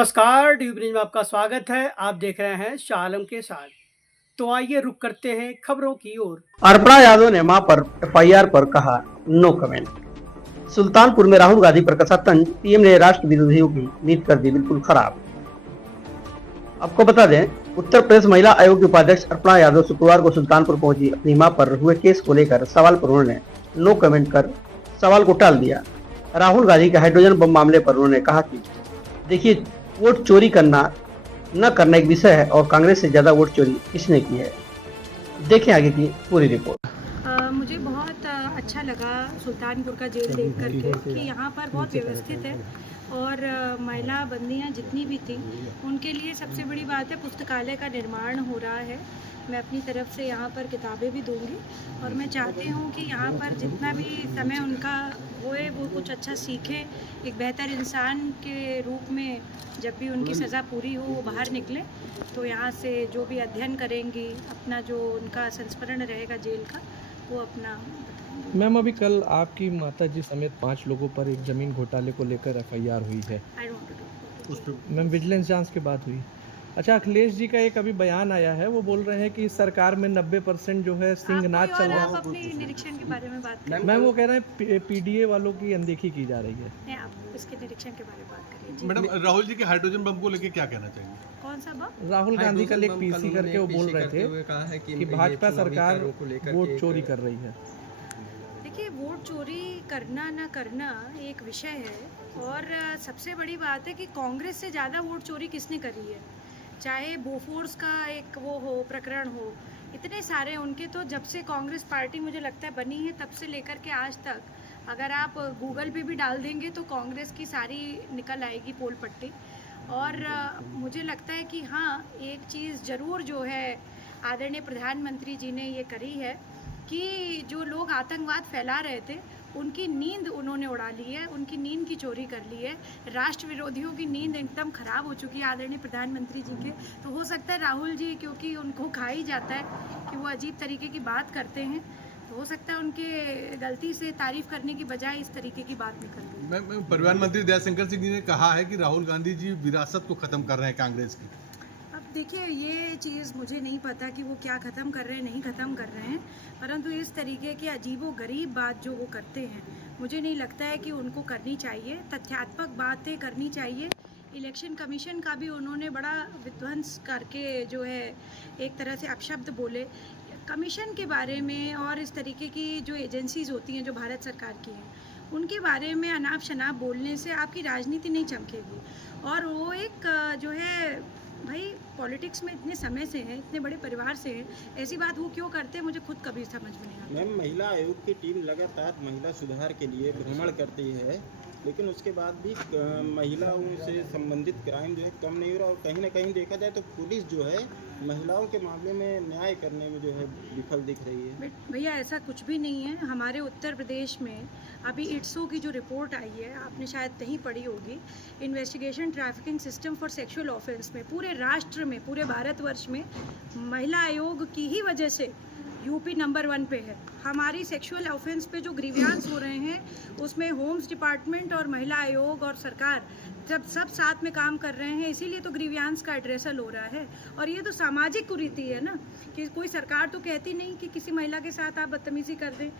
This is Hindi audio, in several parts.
नमस्कार, ड्यू ब्रिज में आपका स्वागत है। आप देख रहे हैं शाह आलम के साथ। तो आइए रुक करते हैं खबरों की ओर। अर्पणा यादव ने मां पर एफआईआर पर कहा नो कमेंट। सुल्तानपुर में राहुल गांधी पर कसा तंज, पीएम ने राष्ट्र विरोधियों की नीति कर दी बिल्कुल खराब। आपको बता दें, उत्तर प्रदेश महिला आयोग की उपाध्यक्ष अर्पणा यादव शुक्रवार को सुल्तानपुर पहुंची। अपनी मां पर हुए केस को लेकर सवाल पर उन्होंने नो कमेंट कर सवाल को टाल दिया। राहुल गांधी के हाइड्रोजन बम मामले पर उन्होंने कहा कि देखिए, वोट चोरी करना न करना एक विषय है और कांग्रेस से ज्यादा वोट चोरी किसने की है। देखें आगे की पूरी रिपोर्ट। मुझे बहुत अच्छा लगा सुल्तानपुर का जेल देख करके कि यहाँ पर बहुत व्यवस्थित है और महिला बंदियाँ जितनी भी थी उनके लिए सबसे बड़ी बात है पुस्तकालय का निर्माण हो रहा है। मैं अपनी तरफ से यहाँ पर किताबें भी दूंगी और मैं चाहती हूँ कि यहाँ पर जितना भी समय उनका होए वो कुछ अच्छा सीखें, एक बेहतर इंसान के रूप में जब भी उनकी सज़ा पूरी हो वो बाहर निकले तो यहाँ से जो भी अध्ययन करेंगी, अपना जो उनका संस्मरण रहेगा जेल का वो अपना। मैम, अभी कल आपकी माताजी समेत 5 लोगों पर एक ज़मीन घोटाले को लेकर एफआईआर हुई है। मैम, विजिलेंस जांच के बाद हुई। अच्छा, अखिलेश जी का एक अभी बयान आया है, वो बोल रहे हैं कि इस सरकार में 90% जो है सिंहनाद चल रहा है। आप अपने निरीक्षण के बारे में बात करें। मैम, वो कह रहे हैं पीडीए वालों की अनदेखी की जा रही है। नहीं, आप इसके निरीक्षण के बारे में बात करिए। मैडम, राहुल जी के हाइड्रोजन बम को लेकर क्या कहना चाहिए? कौन सा बम? राहुल गांधी कल एक पीसी करके वो बोल रहे थे कि भाजपा सरकार वोट चोरी कर रही है। देखिए, वोट चोरी करना ना करना एक विषय है और सबसे बड़ी बात है कि कांग्रेस से ज़्यादा वोट चोरी किसने करी है। चाहे बोफोर्स का एक वो हो प्रकरण हो, इतने सारे उनके तो जब से कांग्रेस पार्टी मुझे लगता है बनी है तब से लेकर के आज तक अगर आप गूगल पे भी डाल देंगे तो कांग्रेस की सारी निकल आएगी पोल पट्टी। और मुझे लगता है कि हाँ, एक चीज़ ज़रूर जो है आदरणीय प्रधानमंत्री जी ने ये करी है कि जो लोग आतंकवाद फैला रहे थे उनकी नींद उन्होंने उड़ा ली है, उनकी नींद की चोरी कर ली है। राष्ट्र विरोधियों की नींद एकदम ख़राब हो चुकी है आदरणीय प्रधानमंत्री जी के। तो हो सकता है राहुल जी, क्योंकि उनको खा ही जाता है कि वो अजीब तरीके की बात करते हैं, तो हो सकता है उनके गलती से तारीफ़ करने की बजाय इस तरीके की बात निकल गई। मैम, परिवहन मंत्री दयाशंकर सिंह जी ने कहा है कि राहुल गांधी जी विरासत को ख़त्म कर रहे हैं कांग्रेस की। देखिए, ये चीज़ मुझे नहीं पता कि वो क्या ख़त्म कर रहे हैं, नहीं ख़त्म कर रहे हैं, परंतु इस तरीके की अजीबोगरीब बात जो वो करते हैं मुझे नहीं लगता है कि उनको करनी चाहिए। तथ्यात्मक बातें करनी चाहिए। इलेक्शन कमीशन का भी उन्होंने बड़ा विध्वंस करके जो है एक तरह से अपशब्द बोले कमीशन के बारे में, और इस तरीके की जो एजेंसीज़ होती हैं जो भारत सरकार की हैं उनके बारे में अनाप शनाप बोलने से आपकी राजनीति नहीं चमकेगी। और वो एक जो है भाई पॉलिटिक्स में इतने समय से हैं, इतने बड़े परिवार से हैं, ऐसी बात वो क्यों करते हैं मुझे खुद कभी समझ में नहीं आता। मैम, महिला आयोग की टीम लगातार महिला सुधार के लिए भ्रमण करती है, लेकिन उसके बाद भी महिलाओं से संबंधित क्राइम जो है कम नहीं हो रहा। और कहीं ना कहीं देखा जाए तो पुलिस जो है महिलाओं के मामले में न्याय करने में जो है विफल दिख रही है। भैया, ऐसा कुछ भी नहीं है। हमारे उत्तर प्रदेश में अभी इट्सो की जो रिपोर्ट आई है, आपने शायद नहीं पढ़ी होगी, investigation trafficking system for sexual offence में पूरे राष्ट्र में, पूरे भारतवर्ष में महिला आयोग की ही वजह से यूपी नंबर 1 पे है। हमारी सेक्सुअल ऑफेंस पे जो ग्रीवियांस हो रहे हैं उसमें होम्स डिपार्टमेंट और महिला आयोग और सरकार सब साथ में काम कर रहे हैं, इसीलिए तो ग्रीवियांस का एड्रेसल हो रहा है। और ये तो सामाजिक कुरीति है ना कि कोई सरकार तो कहती नहीं कि किसी महिला के साथ आप बदतमीज़ी कर दें,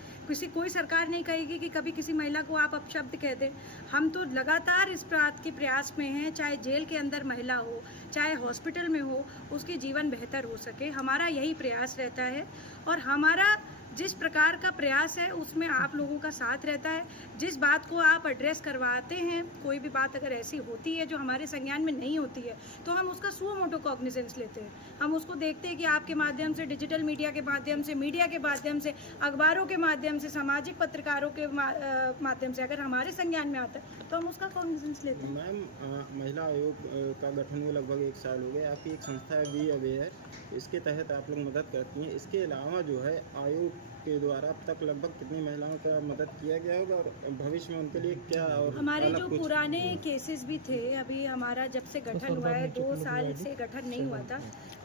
कोई सरकार नहीं कहेगी कि कभी किसी महिला को आप अपशब्द कह दें। हम तो लगातार इस बात के प्रयास में हैं, चाहे जेल के अंदर महिला हो, चाहे हॉस्पिटल में हो, उसके जीवन बेहतर हो सके, हमारा यही प्रयास रहता है। और हमारा जिस प्रकार का प्रयास है उसमें आप लोगों का साथ रहता है। जिस बात को आप एड्रेस करवाते हैं, कोई भी बात अगर ऐसी होती है जो हमारे संज्ञान में नहीं होती है तो हम उसका सुओ मोटो कॉग्निजेंस लेते हैं। हम उसको देखते हैं कि आपके माध्यम से, डिजिटल मीडिया के माध्यम से, मीडिया के माध्यम से, अखबारों के माध्यम से, सामाजिक पत्रकारों के माध्यम से अगर हमारे संज्ञान में आता है तो हम उसका कॉग्निजेंस लेते हैं। मैम, महिला आयोग का गठन हुए लगभग 1 साल हो गए। आपकी एक संस्था है वी अवेयर, इसके तहत आप लोग मदद करती हैं। इसके अलावा जो है आयोग के द्वारा अब तक लगभग कितनी महिलाओं का मदद किया गया होगा और भविष्य में उनके लिए क्या? और हमारे जो पुराने केसेस भी थे, अभी हमारा जब से गठन हुआ है 2 साल से गठन नहीं हुआ था,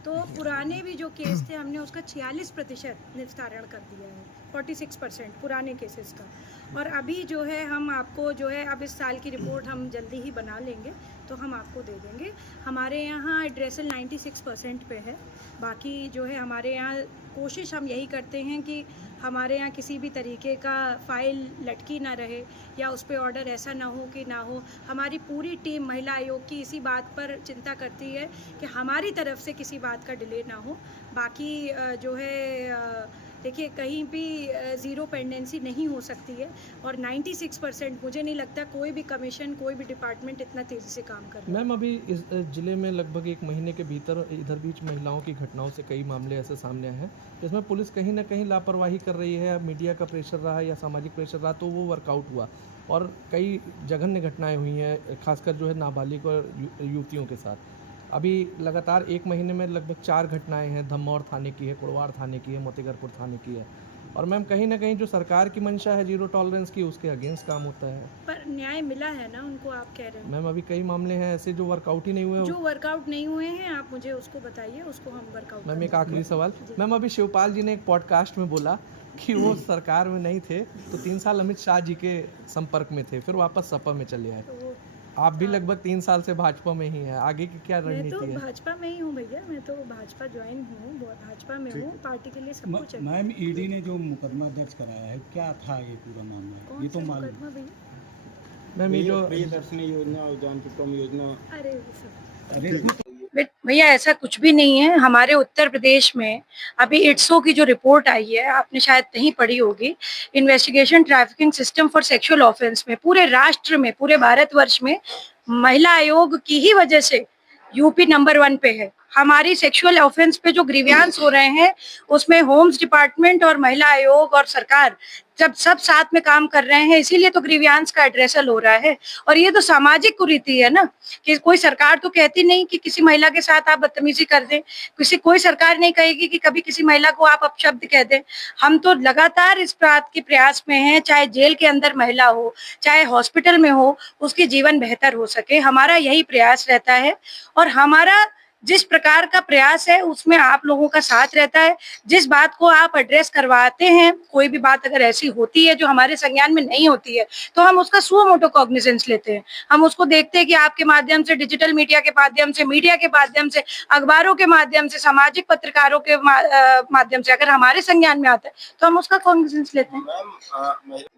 तो पुराने भी जो केस थे हमने उसका 46% निस्तारण कर दिया है, 46% पुराने केसेस का। और अभी जो है हम आपको जो है अब इस साल की रिपोर्ट हम जल्दी ही बना लेंगे तो हम आपको दे देंगे। हमारे यहाँ एड्रेसल 96% पे है। बाकी जो है हमारे यहाँ कोशिश हम यही करते हैं कि हमारे यहाँ किसी भी तरीके का फ़ाइल लटकी ना रहे या उस पर ऑर्डर ऐसा ना हो कि ना हो। हमारी पूरी टीम महिला आयोग की इसी बात पर चिंता करती है कि हमारी तरफ से किसी बात का डिले ना हो। बाकी जो है देखिए कहीं भी ज़ीरो पेंडेंसी नहीं हो सकती है और 96% मुझे नहीं लगता कोई भी कमीशन कोई भी डिपार्टमेंट इतना तेज़ी से काम कर रहा है। मैम अभी इस ज़िले में लगभग 1 महीने के भीतर इधर बीच महिलाओं की घटनाओं से कई मामले ऐसे सामने आए हैं जिसमें पुलिस कहीं ना कहीं लापरवाही कर रही है, मीडिया का प्रेशर रहा या सामाजिक प्रेशर रहा तो वो वर्कआउट हुआ और कई जघन्य घटनाएँ हुई हैं, खासकर जो है नाबालिग और युवतियों के साथ। अभी लगातार 1 महीने में लगभग 4 घटनाएं हैं, धमौर थाने की है, कुड़वाड़ थाने की है, मोतीगरपुर थाने की है। और मैम कहीं ना कहीं जो सरकार की मंशा है जीरो टॉलरेंस की, उसके अगेंस्ट काम होता है। पर न्याय मिला है ना उनको, आप कह रहे हैं। मैम अभी कई मामले हैं ऐसे जो वर्कआउट ही नहीं हुए। जो वर्कआउट नहीं हुए हैं आप मुझे उसको बताइए, उसको हम वर्कआउट। मैम एक आखिरी सवाल, मैम अभी शिवपाल जी ने एक पॉडकास्ट में बोला कि वो सरकार में नहीं थे तो 3 साल अमित शाह जी के संपर्क में थे, फिर वापस सपा में चले आए। आप भी लगभग 3 साल से भाजपा में ही हैं, आगे की क्या रणनीति है? मैं तो भाजपा में ही हूँ भैया, मैं तो भाजपा ज्वाइन हूँ, भाजपा में हूँ, पार्टी के लिए सब कुछ है। मैम ईडी ने जो मुकदमा दर्ज कराया है क्या था ये पूरा मामला? ये तो मालूम मैम ये जो प्रियदर्शनी योजना और जानकीपुरम योजना, अरे भैया ऐसा कुछ भी नहीं है। हमारे उत्तर प्रदेश में अभी इट्सो की जो रिपोर्ट आई है आपने शायद नहीं पढ़ी होगी, investigation trafficking system for sexual offence में पूरे राष्ट्र में, पूरे भारतवर्ष में महिला आयोग की ही वजह से यूपी नंबर 1 पे है। हमारी सेक्सुअल ऑफेंस पे जो ग्रीवियांस हो रहे हैं उसमें होम्स डिपार्टमेंट और महिला आयोग और सरकार जब सब साथ में काम कर रहे हैं, इसीलिए तो ग्रीवियांस का एड्रेसल हो रहा है। और ये तो सामाजिक कुरीति है ना कि कोई सरकार तो कहती नहीं कि किसी महिला के साथ आप बदतमीजी कर दें, कोई सरकार नहीं कहेगी कि कभी किसी महिला को आप अपशब्द कह दें। हम तो लगातार इस बात के प्रयास में हैं, चाहे जेल के अंदर महिला हो, चाहे हॉस्पिटल में हो, उसकी जीवन बेहतर हो सके, हमारा यही प्रयास रहता है। और हमारा जिस प्रकार का प्रयास है उसमें आप लोगों का साथ रहता है। जिस बात को आप एड्रेस करवाते हैं, कोई भी बात अगर ऐसी होती है जो हमारे संज्ञान में नहीं होती है तो हम उसका सुओ मोटो कॉग्निजेंस लेते हैं। हम उसको देखते हैं कि आपके माध्यम से, डिजिटल मीडिया के माध्यम से, मीडिया के माध्यम से, अखबारों के माध्यम से, सामाजिक पत्रकारों के माध्यम से अगर हमारे संज्ञान में आता है तो हम उसका कॉग्निजेंस लेते हैं।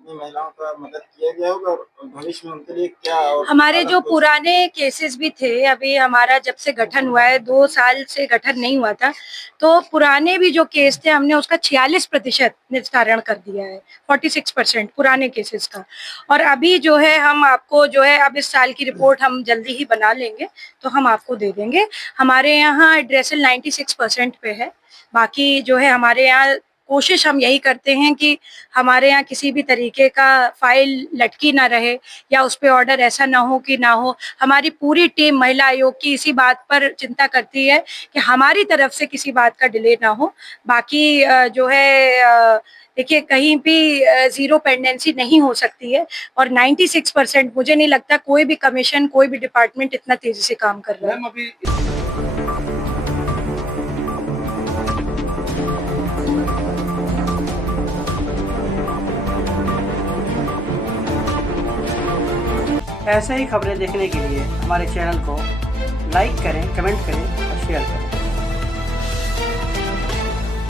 महिलाओं का मदद किया गया होगा और भविष्य में उनके लिए क्या? हमारे जो पुराने केसेस भी थे, अभी हमारा जब से गठन हुआ है 2 साल से गठन नहीं हुआ था, तो पुराने भी जो केस थे हमने उसका 46% निस्तारण कर दिया है, 46% पुराने केसेस का। और अभी जो है हम आपको जो है अब इस साल की रिपोर्ट हम जल्दी ही बना लेंगे तो हम आपको दे देंगे। हमारे यहाँ एड्रेसल 96% पे है। बाकी जो है हमारे यहाँ कोशिश हम यही करते हैं कि हमारे यहाँ किसी भी तरीके का फाइल लटकी ना रहे या उस पर ऑर्डर ऐसा ना हो कि ना हो। हमारी पूरी टीम महिला आयोग की इसी बात पर चिंता करती है कि हमारी तरफ से किसी बात का डिले ना हो। बाकी जो है देखिए कहीं भी ज़ीरो पेंडेंसी नहीं हो सकती है और 96% मुझे नहीं लगता कोई भी कमीशन कोई भी डिपार्टमेंट इतना तेजी से काम कर रहा है। ऐसे ही खबरें देखने के लिए हमारे चैनल को लाइक करें, कमेंट करें और शेयर करें।